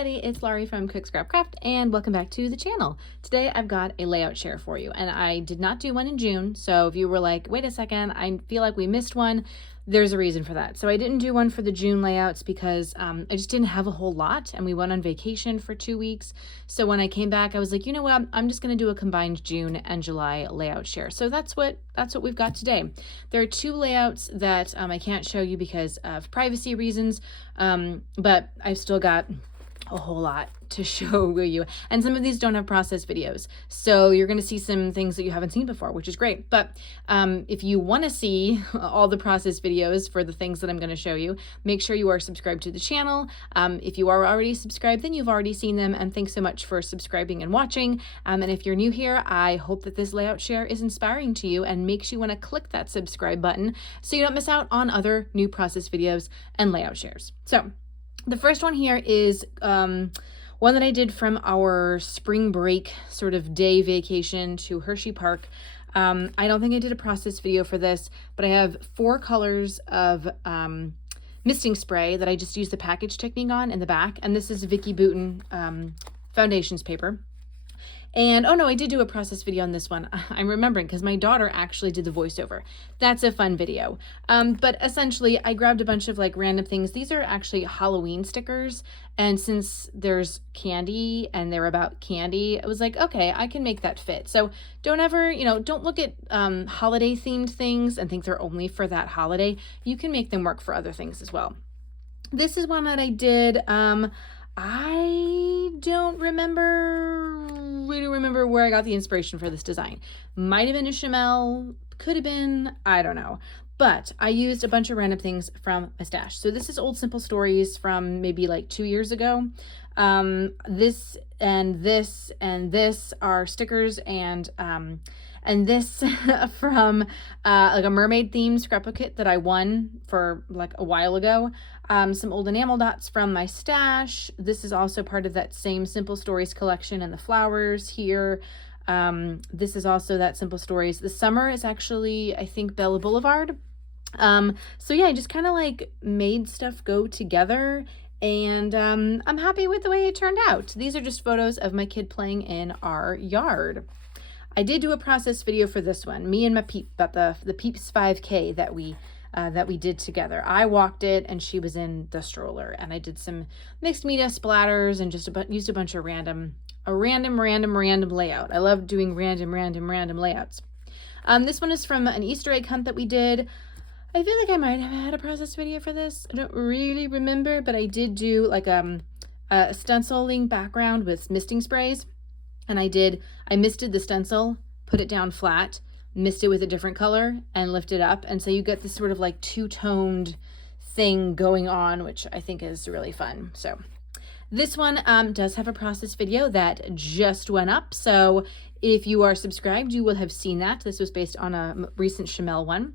everybody, it's Laurie from Cook Scrap Craft and welcome back to the channel. Today I've got a layout share for you and I did not do one in June, so if you were like, wait a second, I feel like we missed one, there's a reason for that. So I didn't do one for the June layouts because I just didn't have a whole lot and we went on vacation for 2 weeks. So when I came back, I was like, you know what, I'm just going to do a combined June and July layout share. So that's what we've got today. There are 2 layouts that I can't show you because of privacy reasons, but I've still got a whole lot to show you, and some of these don't have process videos, so you're going to see some things that you haven't seen before, which is great. But if you want to see all the process videos for the things that I'm going to show you, make sure you are subscribed to the channel. If you are already subscribed, then you've already seen them, and thanks so much for subscribing and watching. And if you're new here, I hope that this layout share is inspiring to you and makes you want to click that subscribe button so you don't miss out on other new process videos and layout shares. So the first one here is one that I did from our spring break sort of day vacation to Hershey Park. I don't think I did a process video for this, but I have 4 colors of misting spray that I just used the package technique on in the back. And this is Vicky Bouton foundations paper. And oh no, I did do a process video on this one. I'm remembering because my daughter actually did the voiceover. That's a fun video. But essentially I grabbed a bunch of like random things. These are actually Halloween stickers. And since there's candy and they're about candy, I was like, okay, I can make that fit. So don't ever, don't look at holiday themed things and think they're only for that holiday. You can make them work for other things as well. This is one that I did. I don't really remember where I got the inspiration for this design. Might have been a Chamel, could have been, I don't know. But I used a bunch of random things from my stash. So this is old Simple Stories from maybe like 2 years ago. This and this and this are stickers, and this from like a mermaid themed scrapbook kit that I won for like a while ago. Some old enamel dots from my stash. This is also part of that same Simple Stories collection, and the flowers here. This is also that Simple Stories. The summer is actually, I think, Bella Boulevard. So yeah, I just kind of like made stuff go together, and I'm happy with the way it turned out. These are just photos of my kid playing in our yard. I did do a process video for this one, me and my Peep, about the Peeps 5K that we did together. I walked it and she was in the stroller, and I did some mixed media splatters and just used a bunch of random layout. I love doing random layouts. This one is from an Easter egg hunt that we did. I feel like I might have had a process video for this. I don't really remember, but I did do like a stenciling background with misting sprays. And I misted the stencil, put it down flat, mist it with a different color, and lift it up. And so you get this sort of like two-toned thing going on, which I think is really fun. So this one does have a process video that just went up. So if you are subscribed, you will have seen that. This was based on a recent Chamel one.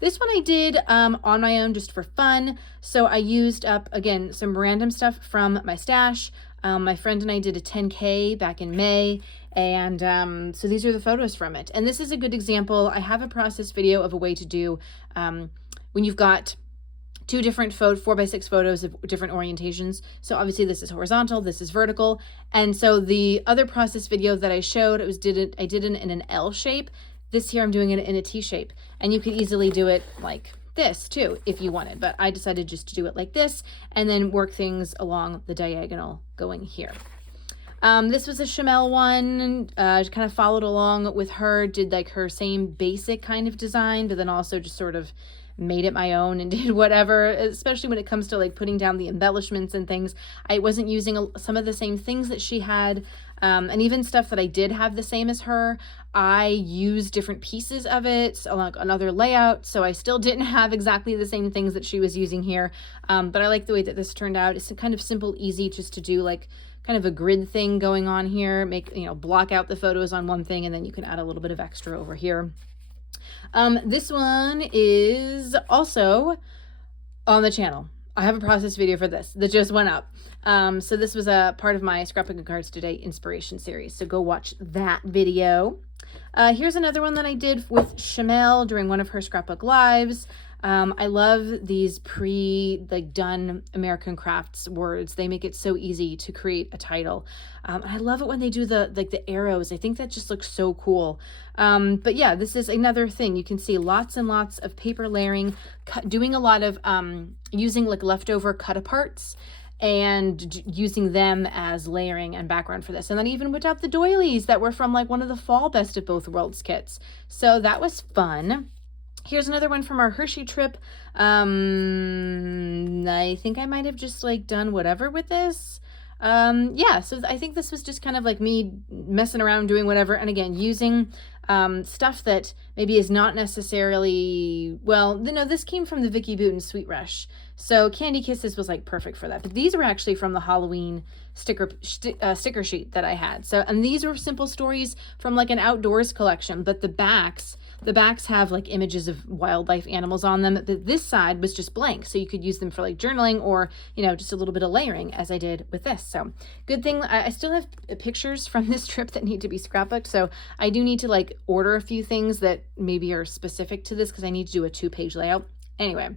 This one I did on my own just for fun. So I used up, again, some random stuff from my stash. My friend and I did a 10K back in May, and so these are the photos from it. And this is a good example. I have a process video of a way to do when you've got 2 different 4x6 photos of different orientations. So obviously this is horizontal, this is vertical. And so the other process video that I showed, I did it in an L shape. This here I'm doing it in a T shape, and you could easily do it like this too if you wanted, but I decided just to do it like this and then work things along the diagonal going here. This was a Chamel one. Just kind of followed along with her, did like her same basic kind of design, but then also just sort of made it my own and did whatever, especially when it comes to like putting down the embellishments and things. I wasn't using some of the same things that she had, and even stuff that I did have the same as her, I used different pieces of it along another layout, so I still didn't have exactly the same things that she was using here. But I like the way that this turned out. It's kind of simple, easy, just to do like kind of a grid thing going on here. Block out the photos on one thing, and then you can add a little bit of extra over here. This one is also on the channel. I have a process video for this that just went up. So this was a part of my Scrapbooking Cards Today inspiration series, so go watch that video. Here's another one that I did with Chamel during one of her scrapbook lives. I love these done American Crafts words. They make it so easy to create a title. I love it when they do the arrows. I think that just looks so cool. But yeah, this is another thing. You can see lots and lots of paper layering, doing a lot of using like leftover cut aparts and using them as layering and background for this. And then even whipped out the doilies that were from like one of the fall Best of Both Worlds kits. So that was fun. Here's another one from our Hershey trip. I think I might have just like done whatever with this. Yeah, so I think this was just kind of like me messing around doing whatever. And again, using stuff that maybe is not necessarily, well, no, this came from the Vicky Booten Sweet Rush. So Candy Kisses was like perfect for that. But these were actually from the Halloween sticker sheet that I had. So, and these were simple stories from like an outdoors collection, but the backs have like images of wildlife animals on them. But this side was just blank. So you could use them for like journaling or, you know, just a little bit of layering as I did with this. So good thing I still have pictures from this trip that need to be scrapbooked. So I do need to like order a few things that maybe are specific to this because I need to do a 2-page layout. Anyway,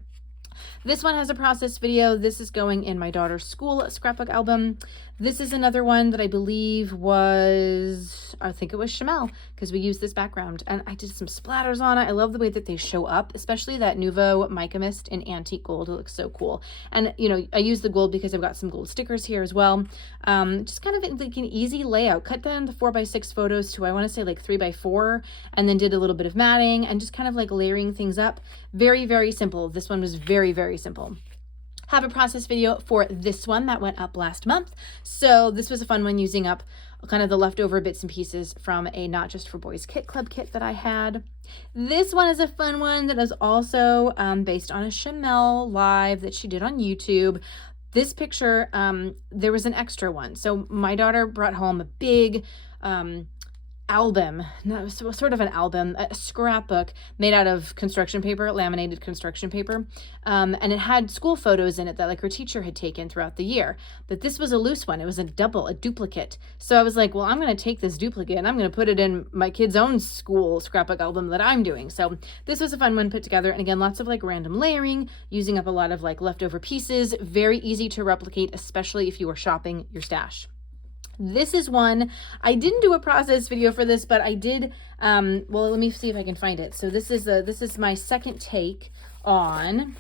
this one has a process video. This is going in my daughter's school scrapbook album. This is another one that I believe was, I think it was Chamel, because we used this background and I did some splatters on it. I love the way that they show up, especially that Nuvo Mica Mist in antique gold. It looks so cool. And you know, I use the gold because I've got some gold stickers here as well. Just kind of like an easy layout. Cut down the 4x6 photos to, I want to say like 3x4, and then did a little bit of matting and just kind of like layering things up. Very, very simple. This one was very, very simple. Have a process video for this one that went up last month. So this was a fun one, using up kind of the leftover bits and pieces from a Not Just for Boys Kit Club kit that I had. This one is a fun one that is also based on a Chamel live that she did on YouTube. This picture, there was an extra one. So my daughter brought home a big album, no, sort of an album, a scrapbook made out of construction paper, laminated construction paper, and it had school photos in it that like her teacher had taken throughout the year. But this was a loose one. It was a duplicate. So I was like, well, I'm going to take this duplicate and I'm going to put it in my kid's own school scrapbook album that I'm doing. So this was a fun one put together. And again, lots of like random layering, using up a lot of like leftover pieces. Very easy to replicate, especially if you were shopping your stash. This is one, I didn't do a process video for this, but I did, well, let me see if I can find it. So this is my second take on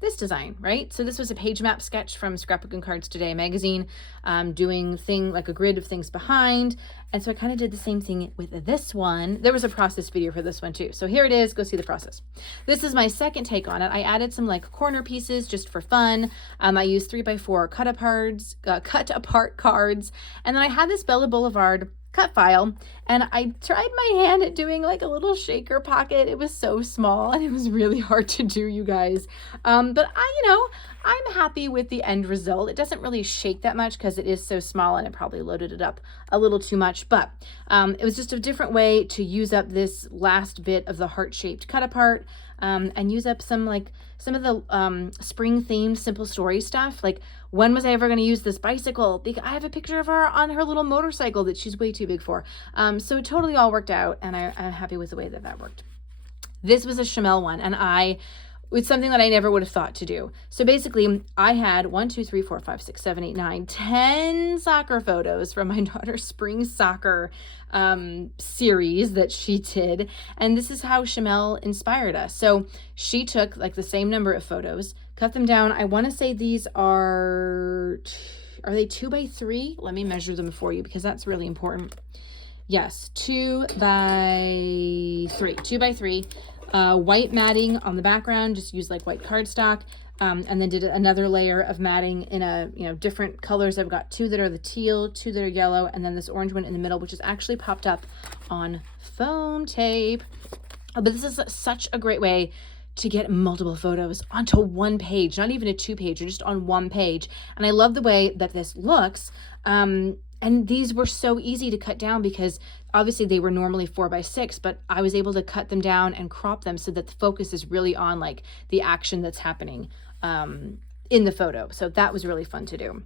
this design, right? So this was a page map sketch from Scrapbook and Cards Today magazine, doing like a grid of things behind. And so I kind of did the same thing with this one. There was a process video for this one too. So here it is, go see the process. This is my second take on it. I added some like corner pieces just for fun. I used 3x4 cut apart cards. And then I had this Bella Boulevard cut file, and I tried my hand at doing like a little shaker pocket. It was so small and it was really hard to do, you guys. But I'm happy with the end result. It doesn't really shake that much because it is so small, and it probably loaded it up a little too much, but it was just a different way to use up this last bit of the heart-shaped cut apart, and use up some of the spring themed simple story stuff. Like, when was I ever going to use this bicycle? Because I have a picture of her on her little motorcycle that she's way too big for. So it totally all worked out, and I'm happy with the way that worked. This was a Chamel one, and it's something that I never would have thought to do. So basically, I had 10 soccer photos from my daughter's spring soccer series that she did. And this is how Chamel inspired us. So she took like the same number of photos, cut them down. I want to say these are they 2x3? Let me measure them for you because that's really important. Yes, 2x3. 2x3. White matting on the background, just use like white cardstock, and then did another layer of matting in different colors. I've got 2 that are the teal, 2 that are yellow, and then this orange one in the middle, which is actually popped up on foam tape. But this is such a great way to get multiple photos onto one page, not even a 2-page, or just on one page. And I love the way that this looks. And these were so easy to cut down because obviously they were normally 4x6, but I was able to cut them down and crop them so that the focus is really on like the action that's happening in the photo. So that was really fun to do.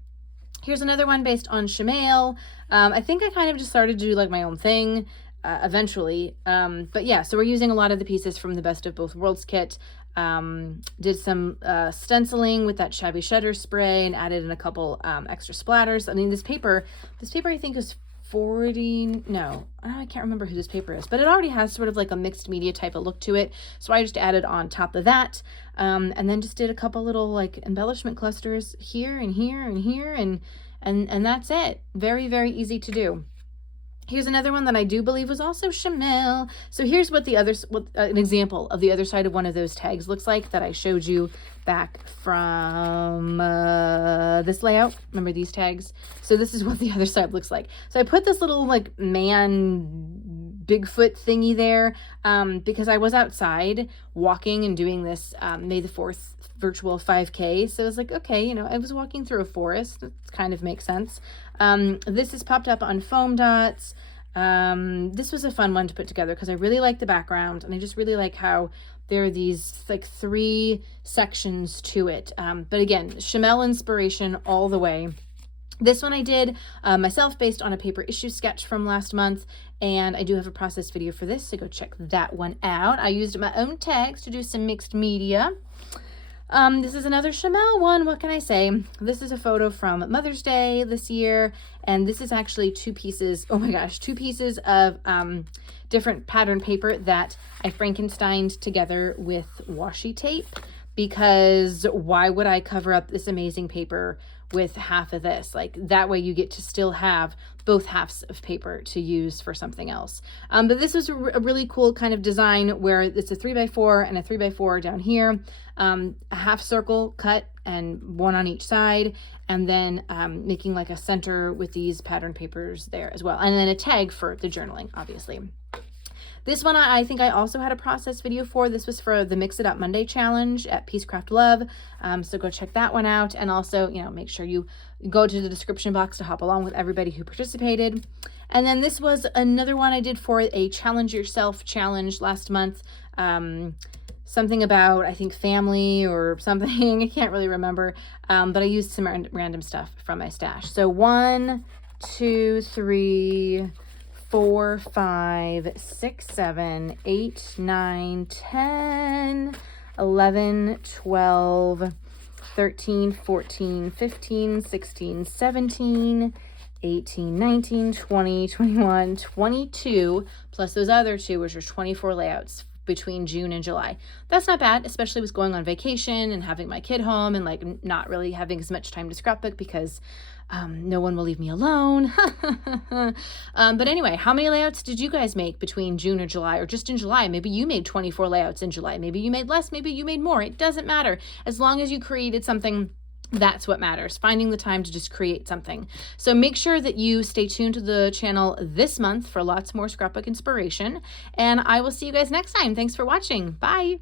Here's another one based on Chamel. I think I kind of just started to do like my own thing eventually. But yeah, so we're using a lot of the pieces from the Best of Both Worlds kit. Did some stenciling with that shabby shutter spray and added in a couple extra splatters. I mean, this paper I think is 40, no, I can't remember who this paper is, but it already has sort of like a mixed media type of look to it. So I just added on top of that, and then just did a couple little like embellishment clusters here and here and here, and that's it. Very, very easy to do. Here's another one that I do believe was also Chamel. So here's what an example of the other side of one of those tags looks like that I showed you back from this layout. Remember these tags? So this is what the other side looks like. So I put this little like man Bigfoot thingy there because I was outside walking and doing this May the 4th virtual 5K. So I was like, okay, you know, I was walking through a forest. It kind of makes sense. This is popped up on foam dots. This was a fun one to put together because I really like the background and I just really like how there are these like 3 sections to it. But again, Chamel inspiration all the way. This one I did myself based on a paper issue sketch from last month, and I do have a process video for this, so go check that one out. I used my own tags to do some mixed media. This is another Chamel one. What can I say? This is a photo from Mother's Day this year, and this is actually 2 pieces. Oh my gosh, 2 pieces of different pattern paper that I Frankensteined together with washi tape, because why would I cover up this amazing paper with half of this? Like, that way you get to still have both halves of paper to use for something else. But this was a really cool kind of design where it's a 3x4 and a 3x4 down here, a half circle cut and one on each side, and then making like a center with these pattern papers there as well. And then a tag for the journaling, obviously. This one I think I also had a process video for. This was for the Mix It Up Monday challenge at Peacecraft Love. So go check that one out. And also, you know, make sure you go to the description box to hop along with everybody who participated. And then this was another one I did for a Challenge Yourself challenge last month. Something about, I think, family or something. I can't really remember. But I used some random stuff from my stash. So 1, 2, 3... 4, 5, 6, 7, 8, 9, 10, 11, 12, 13, 14, 15, 16, 17, 18, 19, 20, 21, 22, plus those other 2, which are 24 layouts between June and July. That's not bad, especially with going on vacation and having my kid home and like not really having as much time to scrapbook because no one will leave me alone. But anyway, how many layouts did you guys make between June or July, or just in July? Maybe you made 24 layouts in July. Maybe you made less. Maybe you made more. It doesn't matter. As long as you created something, that's what matters. Finding the time to just create something. So make sure that you stay tuned to the channel this month for lots more scrapbook inspiration. And I will see you guys next time. Thanks for watching. Bye.